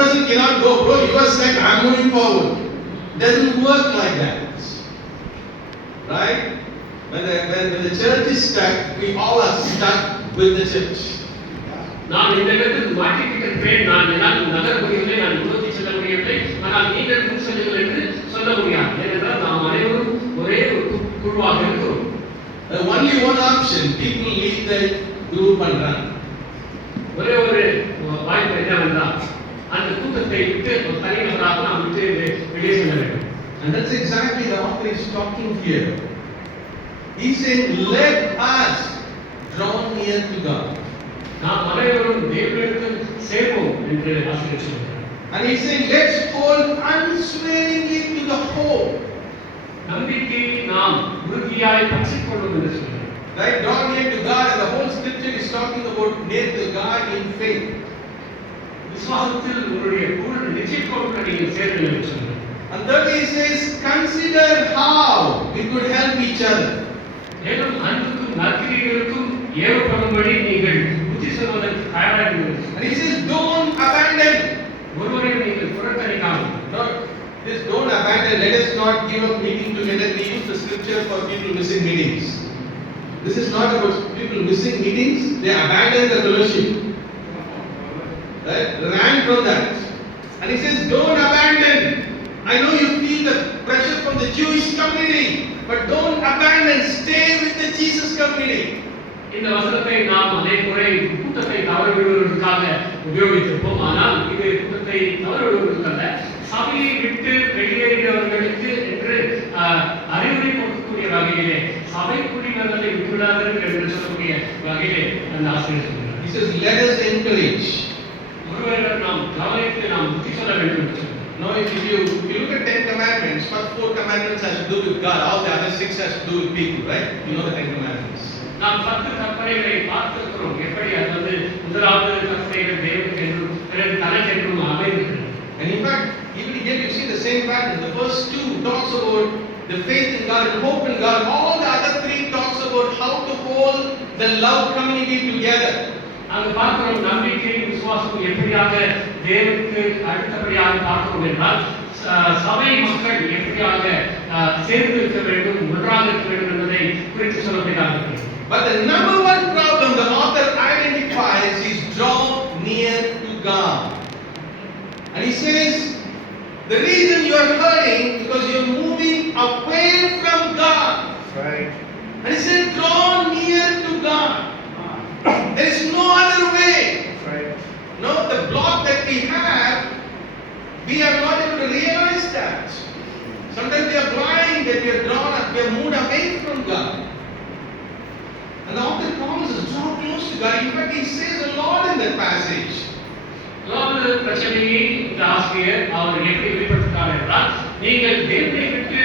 person cannot go, bro, you are stuck, I'm moving forward. Doesn't work like that. Right? When the church is stuck, we all are stuck with the church. நான் இந்த இடத்தில் மாட்டிக்கிட்டேன், நான் என்னால் நகர முடியவில்லை, நான் முன்னோக்கி செல்ல முடியவில்லை, ஆனால் நீங்கள் முன் செல்லுங்கள் என்று சொல்ல முடியாது. ஏனென்றால் நாம் அனைவரும் ஒரே ஒரு குழுவாக இருக்கிறோம். Only one option, people leave the group and run. ஒரே ஒரு வாய்ப்பு என்னவென்றால் அந்த கூட்டத்தை விட்டு ஒரு தனிநபராக நாம் விட்டு வெளியே செல்ல வேண்டும். And that's exactly the author is talking here. He's saying, let us draw near to God. நாம் அனைவரும் தேவனிடத்தில் சேர்வோம் என்று ஆசிரியர் சொல்கிறார். And he's saying, let's hold unswervingly to the hope. நம்பிக்கையை நாம் உறுதியாய் பற்றிக் கொள்வோம் என்று சொல்கிறார். Right? Draw near to God, and the whole scripture is talking about near to God in faith. விசுவாசத்தில் உங்களுடைய பூரண நிச்சயத்தோடு நீங்கள் சேருங்கள் என்று சொல்கிறார். And thirdly he says, consider how we could help each other. மேலும் அன்புக்கும் நற்கிரியைகளுக்கும் ஏவப்படும்படி நீங்கள் புத்தி சொல்வதற்கு தயாராக இருங்கள். And he says, don't abandon. ஒருவரையும் நீங்கள் புறக்கணிக்காமல். No, just don't abandon. Let us not give up meeting together. We use the scripture for people missing meetings. This is not about people missing meetings. They abandon the fellowship. Right? Ran from that. And he says, don't abandon. I know you feel the pressure from the Jewish community, but don't abandon. Stay with the Jesus community. இந்த வசனத்தை நாம் அநேக முறை கூட்டத்தை தவறவிடுவதற்காக உபயோகித்திருப்போம். ஆனால் இது கூட்டத்தை தவறவிடுவதற்கல்ல, சபையை விட்டு வெளியேறியவர்களுக்கு என்று அறிவுரை கொடுக்கக்கூடிய வகையிலே சபைக்குடியினர்களை விட்டுவிடாதீர்கள் என்று சொல்லக்கூடிய வகையிலே அந்த ஆசிரியர் சொல்கிறார். He says, let us encourage. ஒருவரை நாம் கவனித்து நாம் புத்தி சொல்ல வேண்டும் என்று சொல்கிறார். Now, if you look at 10 commandments, first 4 commandments has to do with God, all the other 6 has to do with people, right? You know the 10 commandments. நாம் 10 கற்பனைகளை பார்த்திருக்கிறோம். எப்படி அது வந்து முதலாவது கற்பனைகள் தேவனுக்கு என்றும் பிறகு தனக்கு என்றும் அமைந்திருக்கிறது. And in fact, even here you see the same pattern. The first 2 talks about the faith in God and hope in God. All the other 3 talks about how to hold the love community together. அங்கு பார்க்கிறோம் நம்பிக்கை விசுவாசம் எப்படியாக தேவனுக்கு அடுத்தபடியாக பார்க்கிறோம் என்றால் சபை மக்கள் எப்படியாக சேர்ந்து இருக்க வேண்டும், ஒன்றாக இருக்க வேண்டும் என்பதை குறித்து சொல்லப்பட்டதாக இருக்கிறது. But the number one problem the author identifies is draw near to God. And he says, the reason you are hurting because you are moving away from God. Right. And he said, draw near to God. There is no other way. Right. No, the block that we have, we are not able to realize that. Sometimes we are blind that we are drawn up, we are moved away from God. And the author promises, draw close to God. In fact, he says a lot in that passage. பிரச்சனையை இந்த ஆசிரியர் அவர் எப்படி வெளிப்படுத்துகிறார் என்றால், நீங்கள் தேவனை விட்டு